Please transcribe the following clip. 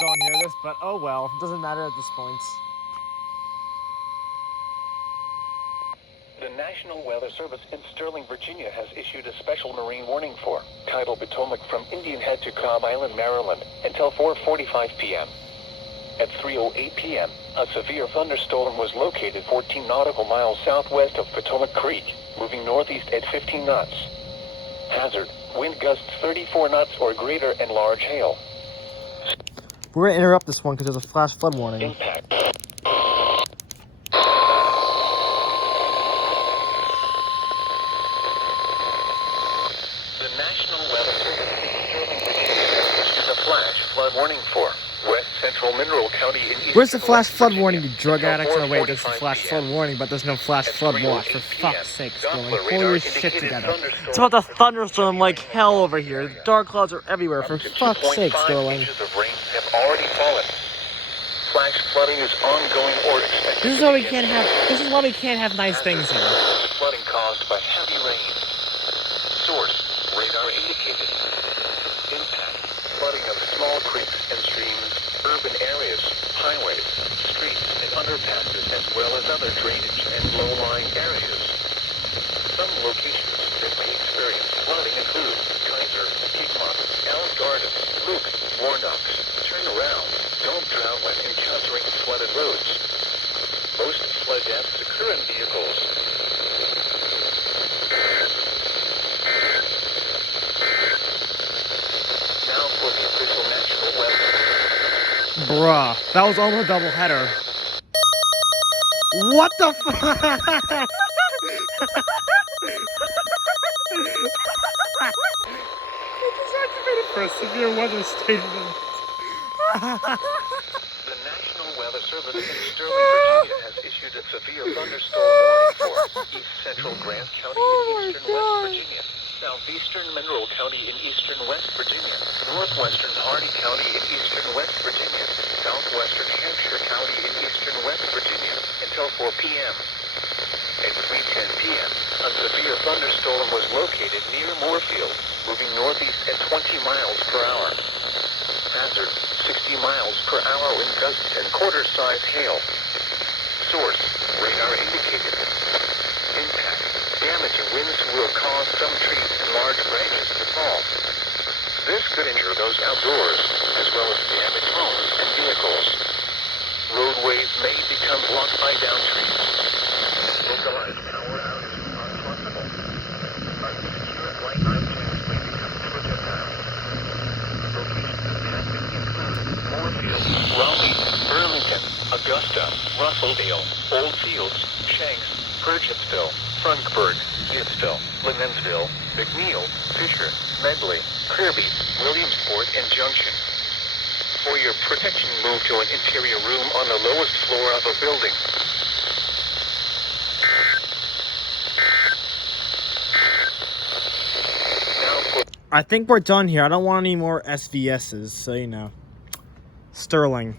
don't hear this, but oh well, it doesn't matter at this point. The National Weather Service in Sterling, Virginia has issued a special marine warning for tidal Potomac from Indian Head to Cobb Island, Maryland until 4:45 p.m. At 3:08 p.m., a severe thunderstorm was located 14 nautical miles southwest of Potomac Creek, moving northeast at 15 knots. Hazard, wind gusts 34 knots or greater and large hail. We're going to interrupt this one because there's a flash flood warning. Impact. The National Weather Service in Sterling, Virginia issued a flash flood warning for West Central Mineral County in Eastern Where's the flash West flood Virginia warning, you drug until addicts? Oh wait, there's the 4:45 flash p.m. flood warning, but there's no flash At flood watch. 3:08 For fuck's sake, Sterling. Doppler Pull radar your shit indicated together. thunderstorms It's about to thunderstorm like hell over here. The dark clouds are everywhere. For up to fuck's sake, 2.5 Sterling. inches of rain have already fallen. Flash flooding is ongoing or expected. This is why we can't have. This is why we can't have nice things here. Flooding caused by heavy rain. Source, radar indicated. Impact, flooding of small creeks and streams, urban areas, highways, streets, and underpasses, as well as other drainage and low-lying areas. Some locations that may experience flooding include Kaiser, Piedmont, Allen Gardens, Luke, Warnox, Turnaround, Don't Drown when encountering flooded roads. Most flood deaths occur in vehicles. Now for the official national weather. Bruh, that was almost a double header. What the fuck? It's activated for a severe weather statement. The National Weather Service in Sterling, Virginia has issued a severe thunderstorm warning for East Central Grant County in eastern West Virginia, southeastern Mineral County in eastern West Virginia, northwestern Hardy County in eastern West Virginia, southwestern Hampshire County in eastern West Virginia until 4 p.m. At 3:10 p.m., a severe thunderstorm was located near Moorfield, moving northeast at 20 miles per hour. Hazard, 60 miles per hour wind gusts and quarter-size hail. Source, radar indicated. Impact, damaging winds will cause some trees and large branches to fall. This could injure those outdoors, as well as damage homes and vehicles. Roadways may become blocked by downed trees. Localized power outages are possible. Unsecure light objects may become projectiles. Locations impacted include Moorfield, Raleigh, Burlington, Augusta, Russellville, Old Fields, Shanks, Purgensville, Funkburg, Gibsville, Lennonsville, McNeil, Fisher, Medley, Kirby, Williamsport, and Junction. For your protection, move to an interior room on the lowest floor of a building. I think we're done here. I don't want any more SVSs, so you know. Sterling.